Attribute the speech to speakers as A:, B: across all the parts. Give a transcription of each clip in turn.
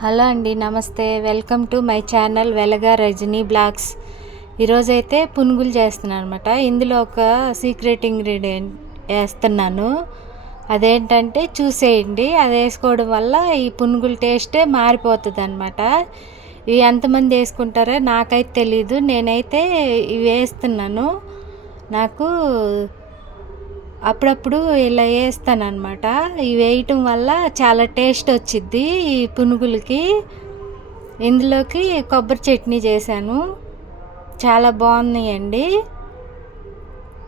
A: Hello అండి నమస్తే. Welcome to my channel Velaga Rajani blogs. ఈరోజైతే పునుగులు చేస్తున్నాను అనమాట ఇందులో ఒక సీక్రెట్ ఇంగ్రీడియంట్ వేస్తున్నాను. అదేంటంటే చూసేయండి. అది వేసుకోవడం వల్ల ఈ పునుగుల టేస్టే మారిపోతుంది అనమాట ఇవి ఎంతమంది వేసుకుంటారో నాకైతే తెలీదు. నేనైతే ఇవి వేస్తున్నాను. నాకు అప్పుడప్పుడు ఇలా వేస్తాను అనమాట ఇవి వేయటం వల్ల చాలా టేస్ట్ వచ్చిద్ది ఈ పునుగులకి. ఇందులోకి కొబ్బరి చట్నీ చేశాను. చాలా బాగున్నాయండి.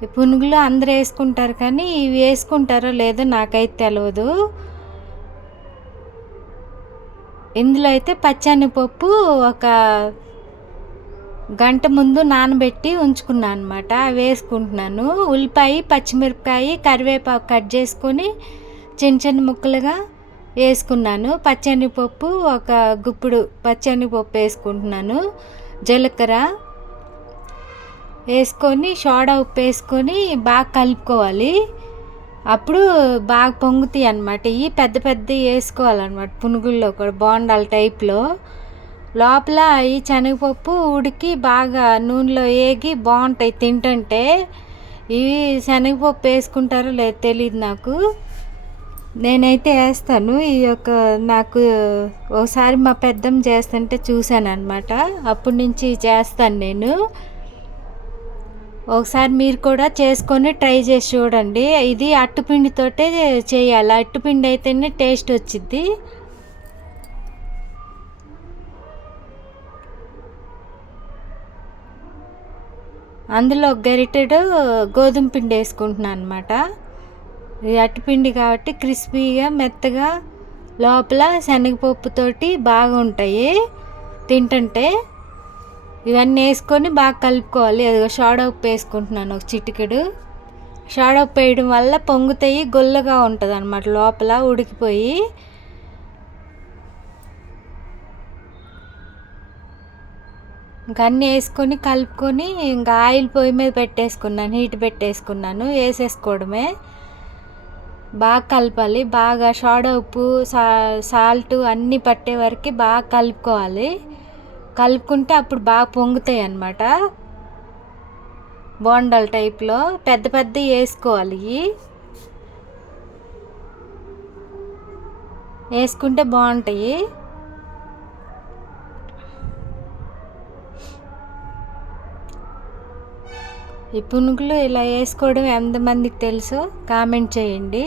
A: ఈ పునుగులు అందరూ వేసుకుంటారు కానీ ఇవి వేసుకుంటారో లేదో నాకైతే తెలియదు ఇందులో అయితే పచ్చనిపప్పు ఒక గంట ముందు నానబెట్టి ఉంచుకున్నాను అనమాట వేసుకుంటున్నాను. ఉల్లిపాయ పచ్చిమిరపకాయ కరివేపాకు కట్ చేసుకొని చిన్న చిన్న ముక్కలుగా వేసుకున్నాను. పచ్చనిపప్పు ఒక గుప్పుడు పచ్చనిపప్పు వేసుకుంటున్నాను. జీలకర్ర వేసుకొని సోడా ఉప్పు వేసుకొని బాగా కలుపుకోవాలి. అప్పుడు బాగా పొంగుతాయి అనమాట ఇవి పెద్ద పెద్ద వేసుకోవాలన్నమాట. పునుగుల్లో కూడా బోండాల టైప్లో. లోపల ఈ శనగపప్పు ఉడికి బాగా నూనెలో వేగి బాగుంటాయి తింటుంటే. ఇవి శనగపప్పు వేసుకుంటారో లేదు తెలియదు నాకు. నేనైతే వేస్తాను. ఈ యొక్క నాకు ఒకసారి మా పెద్దమ్మ చేస్తుంటే చూశాను అనమాట అప్పటి నుంచి చేస్తాను నేను. ఒకసారి మీరు కూడా చేసుకొని ట్రై చేసి చూడండి. ఇది అట్టుపిండితోటే చేయాలి. అట్టుపిండి అయితేనే టేస్ట్ వచ్చిద్ది. అందులో గరిటెడు గోధుమ పిండి వేసుకుంటున్నాను అనమాట ఇది అట్టుపిండి కాబట్టి క్రిస్పీగా మెత్తగా లోపల శనగపప్పుతోటి బాగా ఉంటాయి తింటుంటే. ఇవన్నీ వేసుకొని బాగా కలుపుకోవాలి. అదిగో షాడో ఉప్పు వేసుకుంటున్నాను ఒక చిటికెడు. షాడో ఉప్పు వేయడం వల్ల పొంగుతాయి గొల్లగా ఉంటుంది అనమాట లోపల ఉడికిపోయి. ఇంకా అన్నీ వేసుకొని కలుపుకొని ఇంకా ఆయిల్ పొయ్యి మీద పెట్టేసుకున్నాను హీట్ పెట్టేసుకున్నాను వేసేసుకోవడమే. బాగా కలపాలి బాగా షాడ ఉప్పు సా సాల్ట్ అన్నీ పట్టే వరకు బాగా కలుపుకోవాలి. కలుపుకుంటే అప్పుడు బాగా పొంగుతాయి అన్నమాట. బోండాల టైప్లో పెద్ద పెద్ద వేసుకోవాలి. వేసుకుంటే బాగుంటాయి. ఈ పునుగులు ఇలా వేసుకోవడం ఎంతమందికి తెలుసో? కామెంట్ చేయండి.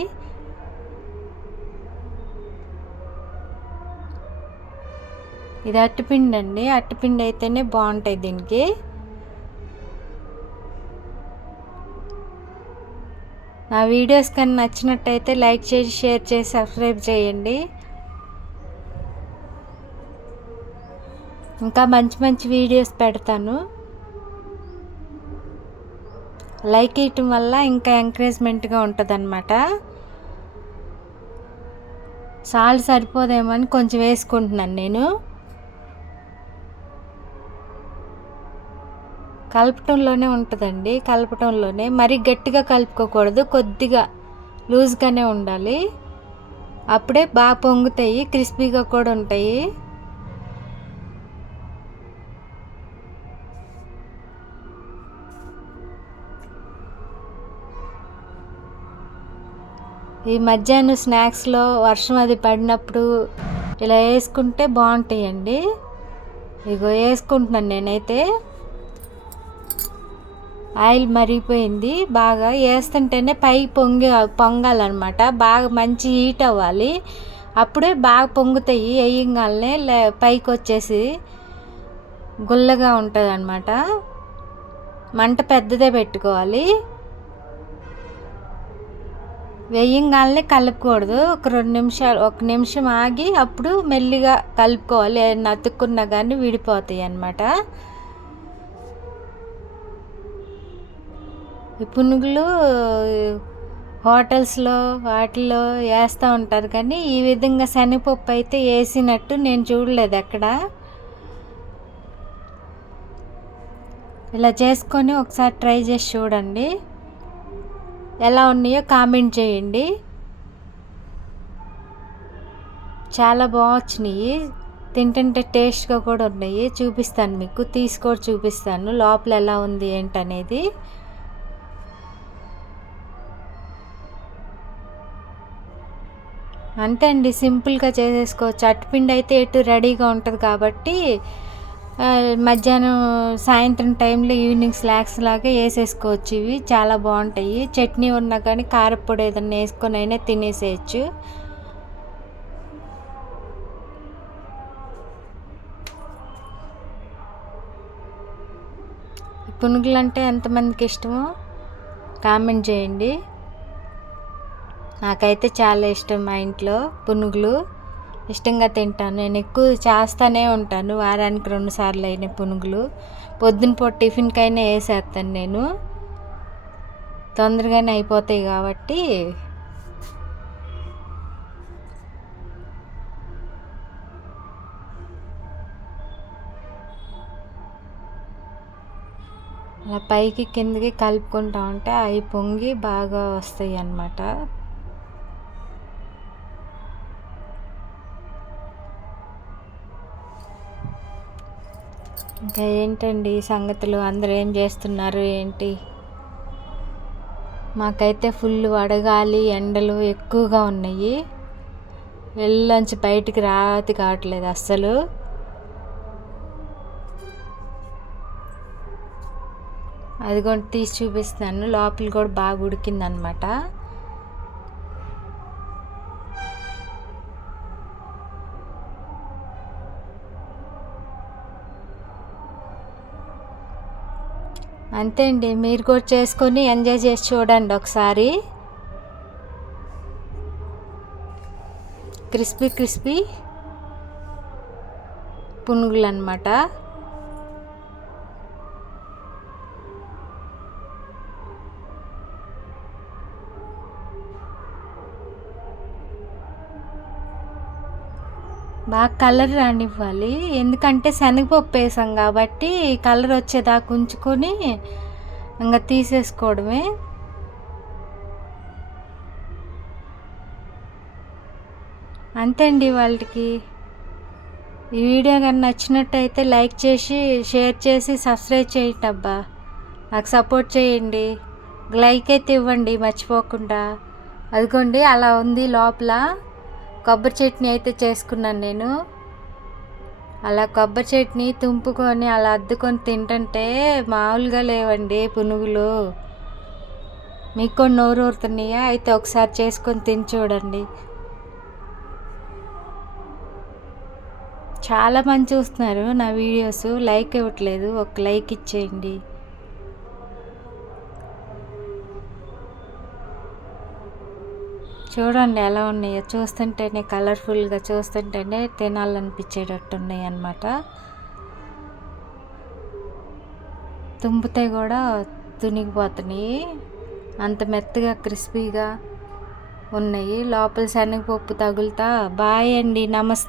A: ఇది అట్టుపిండి అండి. అట్టుపిండి అయితేనే బాగుంటాయి దీనికి. నా వీడియోస్ కానీ నచ్చినట్టయితే లైక్ చేసి షేర్ చేసి సబ్స్క్రైబ్ చేయండి. ఇంకా మంచి మంచి వీడియోస్ పెడతాను. లైక్ ఇవ్వటం వల్ల ఇంకా ఎంకరేజ్మెంట్గా ఉంటుంది అనమాట సాల్ట్ సరిపోదేమో అని కొంచెం వేసుకుంటున్నాను నేను. కలపటంలోనే ఉంటుందండి కలపటంలోనే. మరీ గట్టిగా కలుపుకోకూడదు కొద్దిగా లూజ్గానే ఉండాలి. అప్పుడే బాగా పొంగుతాయి క్రిస్పీగా కూడా ఉంటాయి. ఈ మధ్యాహ్నం స్నాక్స్లో వర్షం అది పడినప్పుడు ఇలా వేసుకుంటే బాగుంటాయండి. ఇగో వేసుకుంటున్నాను నేనైతే. ఆయిల్ మరిగిపోయింది. బాగా వేస్తుంటేనే పై పొంగి పొంగాలన్నమాట. బాగా మంచి హీట్ అవ్వాలి. అప్పుడే బాగా పొంగుతాయి. వేయంగానే లే పైకి వచ్చేసి గుల్లగా ఉంటుంది మంట పెద్దదే పెట్టుకోవాలి. వేయంగానే కలుపుకూడదు. ఒక రెండు నిమిషాలు ఒక నిమిషం ఆగి అప్పుడు మెల్లిగా కలుపుకోవాలి. నతుక్కున్నా కానీ విడిపోతాయి అన్నమాట. ఈ పునుగులు హోటల్స్లో వాటిల్లో వేస్తూ ఉంటారు కానీ ఈ విధంగా శనగపప్పు అయితే వేసినట్టు నేను చూడలేదు ఎక్కడ. ఇలా చేసుకొని ఒకసారి ట్రై చేసి చూడండి. ఎలా ఉన్నాయో కామెంట్ చేయండి. చాలా బాగా వచ్చినాయి. తింటుంటే టేస్ట్గా కూడా ఉన్నాయి. చూపిస్తాను మీకు. తీసుకొని చూపిస్తాను. లోపల ఎలా ఉంది ఏంటనేది. అంతే అండి. సింపుల్గా చేసేసుకోవచ్చు. అట్టుపిండి అయితే ఎటు రెడీగా ఉంటుంది కాబట్టి మధ్యాహ్నం సాయంత్రం టైంలో ఈవినింగ్ స్నాక్స్ లాగా వేసేసుకోవచ్చు ఇవి. చాలా బాగుంటాయి. చట్నీ ఉన్నా కానీ కారపొడి ఏదన్నా వేసుకొని అయినా తినేసేయచ్చు. పునుగులు అంటే ఎంతమందికి ఇష్టమో కామెంట్ చేయండి. నాకైతే చాలా ఇష్టం మా ఇంట్లో పునుగులు. ఇష్టంగా తింటాను. నేను ఎక్కువ చేస్తూనే ఉంటాను. వారానికి రెండు సార్లు అయిన పునుగులు. పొద్దున పూట టిఫిన్కైనా వేసేస్తాను నేను. తొందరగానే అయిపోతాయి కాబట్టి అలా పైకి కిందకి కలుపుకుంటా ఉంటే అవి పొంగి బాగా వస్తాయి అన్నమాట ఇంకా ఏంటండి సంగతులు? అందరూ ఏం చేస్తున్నారు ఏంటి? మాకైతే ఫుల్ వడగాలి ఎండలు ఎక్కువగా ఉన్నాయి. వెళ్ళొంచి బయటికి రాతి కావట్లేదు అస్సలు. అది కూడా తీసి చూపిస్తాను లోపల కూడా బాగా ఉడికిందనమాట. అంతే అండి. మీరు కూడా చేసుకొని ఎంజాయ్ చేసి చూడండి ఒకసారి. క్రిస్పీ క్రిస్పీ పునుగులు అనమాట బాగా కలర్ రానివ్వాలి. ఎందుకంటే శనగపప్పు వేసాం కాబట్టి కలర్ వచ్చేదాకా ఉంచుకొని ఇంకా తీసేసుకోవడమే. అంతే అండి వాళ్ళకి. ఈ వీడియో కానీ నచ్చినట్టయితే లైక్ చేసి షేర్ చేసి సబ్స్క్రైబ్ చేయండి అబ్బా. నాకు సపోర్ట్ చేయండి. లైక్ అయితే ఇవ్వండి మర్చిపోకుండా. అదిగోండి అలా ఉంది లోపల. కొబ్బరి చట్నీ అయితే చేసుకున్నాను నేను. అలా కొబ్బరి చట్నీ తుంపుకొని అలా అద్దుకొని తింటుంటే మామూలుగా లేవండి పునుగులు. మీకు కూడా నోరు ఊరుతున్నాయా? అయితే ఒకసారి చేసుకొని తిని చూడండి. చాలామంది చూస్తున్నారు నా వీడియోస్. లైక్ ఇవ్వట్లేదు. ఒక లైక్ ఇచ్చేయండి. చూడండి ఎలా ఉన్నాయో. చూస్తుంటేనే కలర్ఫుల్గా చూస్తుంటేనే తినాలనిపించేటట్టు ఉన్నాయి అన్నమాట తుంపితే కూడా తునిగిపోతున్నాయి. అంత మెత్తగా క్రిస్పీగా ఉన్నాయి. లోపల శనగపప్పు తగులుతా. బాయ్ అండి. నమస్తే.